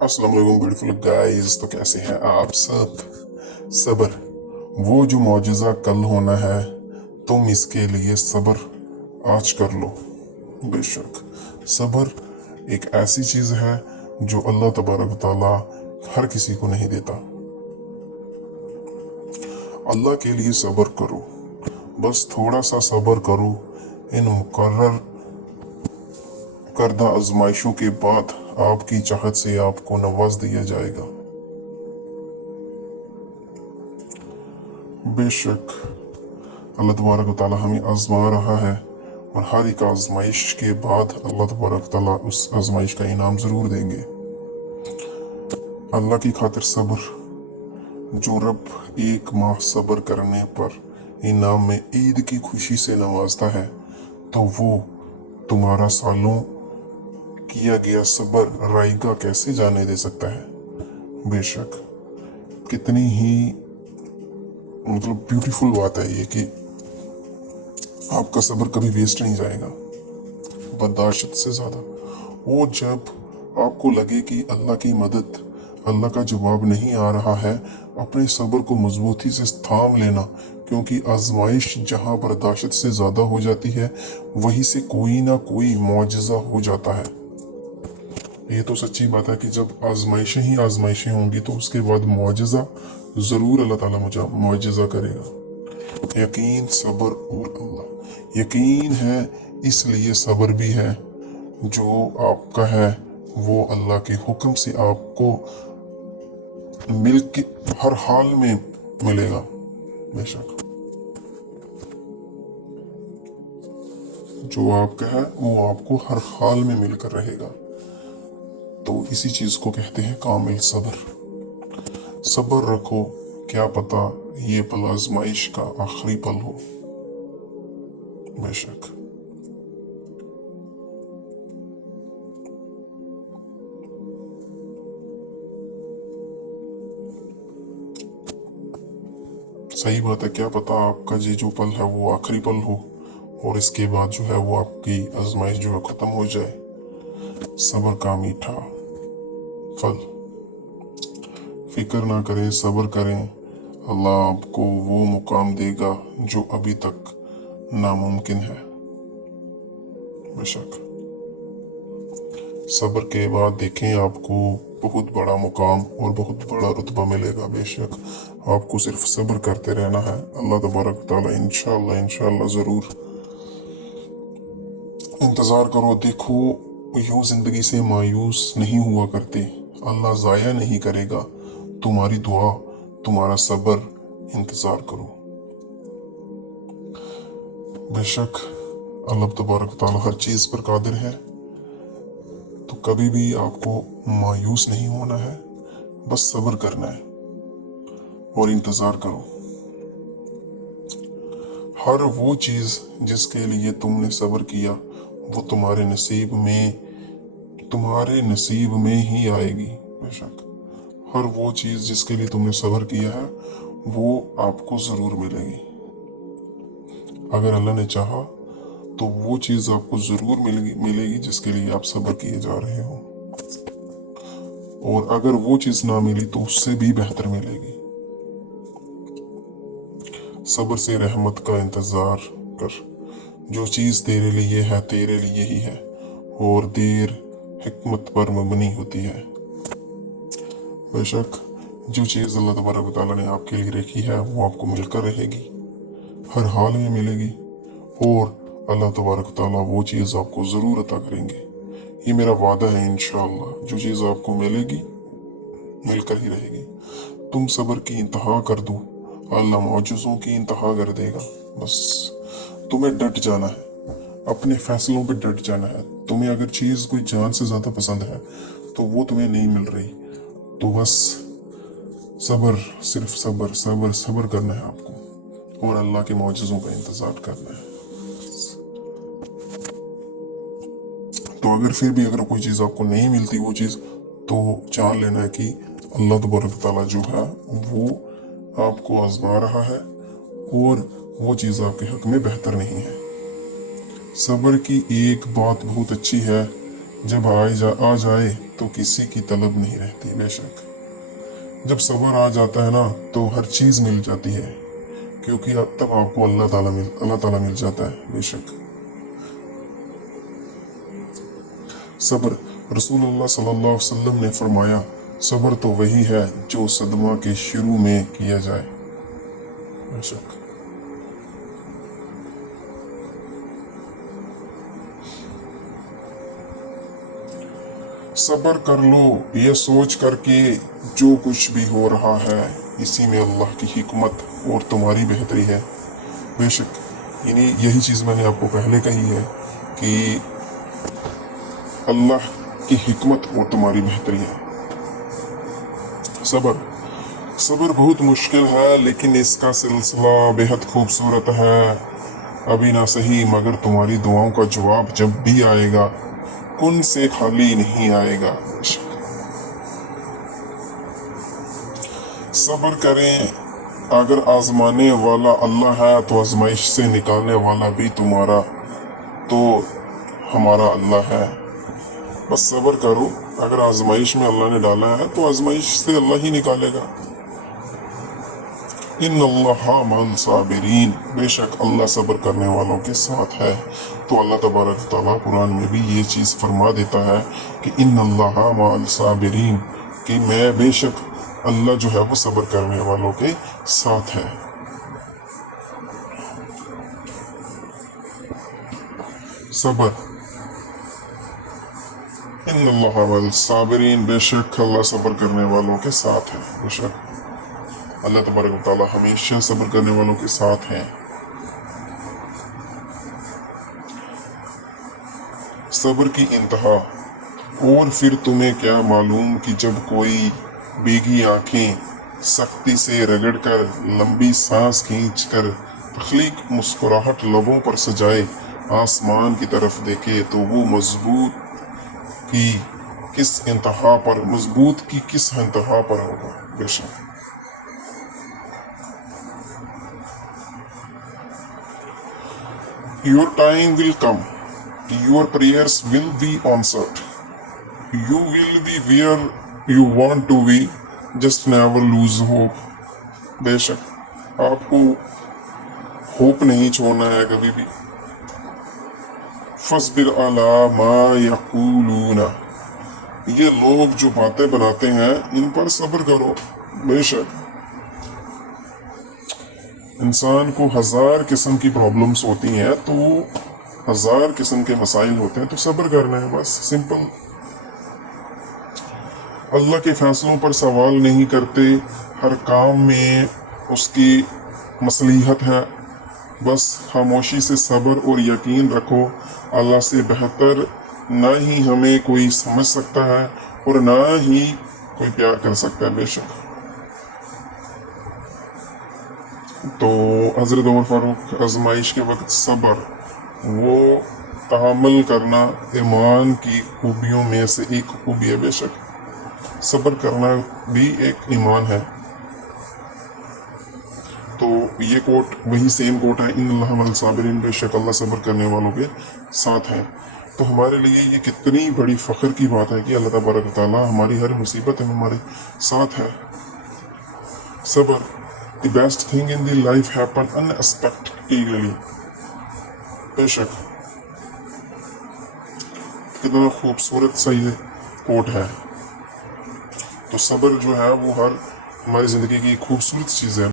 अस्सलाम वालेकुम beautiful guys. तो कैसे हैं आप सब। सब्र, वो जो मौजज़ा कल होना है, तुम इसके लिए सब्र आज कर लो। बेशक सब्र एक ऐसी चीज़ है जो अल्लाह तबारक व तआला हर किसी को नहीं देता। अल्लाह के लिए सब्र करो, बस थोड़ा सा सब्र करो। इन मुकर्रर करदा आजमाइशों के बाद आपकी चाहत से आपको नवाज दिया जाएगा। बेशक अल्लाह तबारक व तआला हमें आजमा रहा है और हर एक आजमाइश के बाद अल्लाह तबारक व तआला उस आजमाइश का इनाम ज़रूर देंगे। अल्लाह की खातिर सब्र, जो रब एक माह सब्र करने पर इनाम में ईद की खुशी से नवाजता है, तो वो तुम्हारा सालों किया गया सब्र रायगा कैसे जाने दे सकता है। बेशक कितनी ही ब्यूटीफुल बात है ये कि आपका सब्र कभी वेस्ट नहीं जाएगा बर्दाश्त से ज़्यादा। और जब आपको लगे कि अल्लाह की मदद, अल्लाह का जवाब नहीं आ रहा है, अपने सब्र को मजबूती से थाम लेना, क्योंकि आजमाइश जहाँ बर्दाश्त से ज़्यादा हो जाती है, वहीं से कोई ना कोई मौजज़ा हो जाता है। ये तो सच्ची बात है कि जब आजमाइशें ही आजमाइशें होंगी तो उसके बाद मौजज़ा ज़रूर अल्लाह ताला मुझे मौजज़ा करेगा। यकीन, सब्र और अल्लाह। यकीन है इसलिए सब्र भी है। जो आपका है वो अल्लाह के हुक्म से आपको मिल के हर हाल में मिलेगा। बेशक जो आपका है वो आपको हर हाल में मिलकर रहेगा। तो इसी चीज को कहते हैं कामिल सब्र। सब्र रखो, क्या पता ये पल आजमाइश का आखिरी पल हो। बेशक सही बात है, क्या पता आपका ये जो पल है वो आखिरी पल हो और इसके बाद जो है वो आपकी आजमाइश जो है खत्म हो जाए। सब्र का मीठा फल। फिक्र ना करें, सब्र करें, अल्लाह आपको वो मुकाम देगा जो अभी तक नामुमकिन है। बेशक सब्र के बाद देखें आपको बहुत बड़ा मुकाम और बहुत बड़ा रुतबा मिलेगा। बेशक आपको सिर्फ सब्र करते रहना है। अल्लाह तबारक तआला इंशाअल्लाह ज़रूर। इंतज़ार करो, देखो यूँ ज़िंदगी से मायूस नहीं हुआ करते। अल्लाह ज़ाया नहीं करेगा तुम्हारी दुआ, तुम्हारा सब्र। इंतज़ार करो। बेशक अल्लाह तबारक तआला हर चीज़ पर कादिर है, तो कभी भी आपको मायूस नहीं होना है, बस सब्र करना है और इंतज़ार करो। हर वो चीज़ जिसके लिए तुमने सब्र किया वो तुम्हारे नसीब में ही आएगी। बेशक हर वो चीज़ जिसके लिए तुमने सब्र किया है वो आपको ज़रूर मिलेगी। अगर अल्लाह ने चाहा तो वो चीज़ आपको ज़रूर मिलेगी जिसके लिए आप सब्र किए जा रहे हो। और अगर वो चीज़ ना मिली तो उससे भी बेहतर मिलेगी। सब्र से रहमत का इंतज़ार कर। जो चीज़ तेरे लिए है तेरे लिए ही है और देर हिकमत पर मबनी होती है। बेशक जो चीज़ अल्लाह तबारक व तआला ने आपके लिए रखी है वो आपको मिलकर रहेगी, हर हाल में मिलेगी और अल्लाह तबारक व तआला वो चीज़ आपको ज़रूर अता करेंगे। ये मेरा वादा है, इंशाअल्लाह जो चीज़ आपको मिलेगी मिलकर ही रहेगी। तुम सब्र की इंतहा कर दो, अल्लाह मौजज़ों की इंतहा कर देगा। बस तुम्हें डट जाना है, अपने फैसलों पे डट जाना है। तुम्हें अगर चीज़ कोई जान से ज़्यादा पसंद है तो वो तुम्हें नहीं मिल रही, तो बस सब्र, सिर्फ सब्र सब्र सब्र करना है आपको और अल्लाह के मौजज़ों का इंतज़ार करना है। तो अगर फिर भी अगर कोई चीज़ आपको नहीं मिलती वो चीज़, तो जान लेना है कि अल्लाह तबारक तआला जो है वो आपको आजमा रहा है और वो चीज़ आपके हक में बेहतर नहीं है। सब्र की एक बात बहुत अच्छी है जब आ जाए तो किसी की तलब नहीं रहती। बेशक जब सब्र आ जाता है ना तो हर चीज़ मिल जाती है, क्योंकि तब आपको अल्लाह ताला मिल जाता है। बेशक सब्र, रसूलुल्लाह सल्लल्लाहु अलैहि वसल्लम ने फरमाया, सब्र तो वही है जो सदमा के शुरू में किया जाए। बेशक सब्र कर लो ये सोच कर कि जो कुछ भी हो रहा है इसी में अल्लाह की हिकमत और तुम्हारी बेहतरी है। बेशक यही चीज़ मैंने आपको पहले कही है कि अल्लाह की हिकमत और तुम्हारी बेहतरी है। सब्र बहुत मुश्किल है, लेकिन इसका सिलसिला बेहद खूबसूरत है। अभी ना सही मगर तुम्हारी दुआओं का जवाब जब भी आएगा कुन से खाली नहीं आएगा। सब्र करें, अगर आजमाने वाला अल्लाह है तो आजमाइश से निकालने वाला भी तुम्हारा तो हमारा अल्लाह है। बस सब्र करो, अगर आजमाइश में अल्लाह ने डाला है तो आजमाइश से अल्लाह ही निकालेगा। इन्नल्लाहा मअल साबिरीन, बेशक अल्लाह सब्र करने वालों के साथ है। तो अल्लाह तबारक तआला कुरान में भी ये चीज़ फरमा देता है कि इन्नल्लाहा मअल साबिरीन, कि मैं बेशक अल्लाह जो है वो सब्र करने वालों के साथ है। सब्र, इन्नल्लाहा मअल साबिरीन, बेशक अल्लाह सब्र करने वालों के साथ है। बेशक अल्लाह तबारक तआला हमेशा सब्र करने वालों के साथ हैं। सब्र की इंतहा। और फिर तुम्हें क्या मालूम कि जब कोई भीगी आंखें सख्ती से रगड़कर लंबी सांस खींचकर तख्लीक मुस्कुराहट लबों पर सजाए आसमान की तरफ देखे तो वो मजबूत की किस इंतहा पर होगा। बेशक your time will come, your prayers will be answered, you will be where you want to be, just never lose hope। बेशक आपको होप नहीं छोड़ना है कभी भी। फस्बिर अला मा यक़ूलूना, ये लोग जो बातें बनाते हैं इन पर सब्र करो। बेशक इंसान को 1000 किस्म की प्रॉब्लम्स होती हैं, तो 1000 किस्म के मसाइल होते हैं, तो सब्र करना है बस, सिंपल। अल्लाह के फैसलों पर सवाल नहीं करते, हर काम में उसकी मसलीहत है। बस खामोशी से सब्र और यकीन रखो, अल्लाह से बेहतर ना ही हमें कोई समझ सकता है और ना ही कोई प्यार कर सकता है। बेशक तो हज़रत उमर फारूक आजमाइश के वक्त सब्र, वो तहम्मुल करना ईमान की खूबियों में से एक खूबी है। बेशक सब्र करना भी एक ईमान है। तो ये कोट वही सेम कोट है, इन्नल्लाहा मअल साबिरीन, बेशक अल्लाह सब्र करने वालों के साथ है। तो हमारे लिए ये कितनी बड़ी फ़ख्र की बात है कि अल्लाह तबारक तआला हमारी हर मुसीबत में हमारे साथ है। सब्र, the best thing in the life happen unexpectedly। बेशक कितना खूबसूरत सा ये कोट है। तो सब्र जो है वो हमारी ज़िंदगी की खूबसूरत चीज़ है।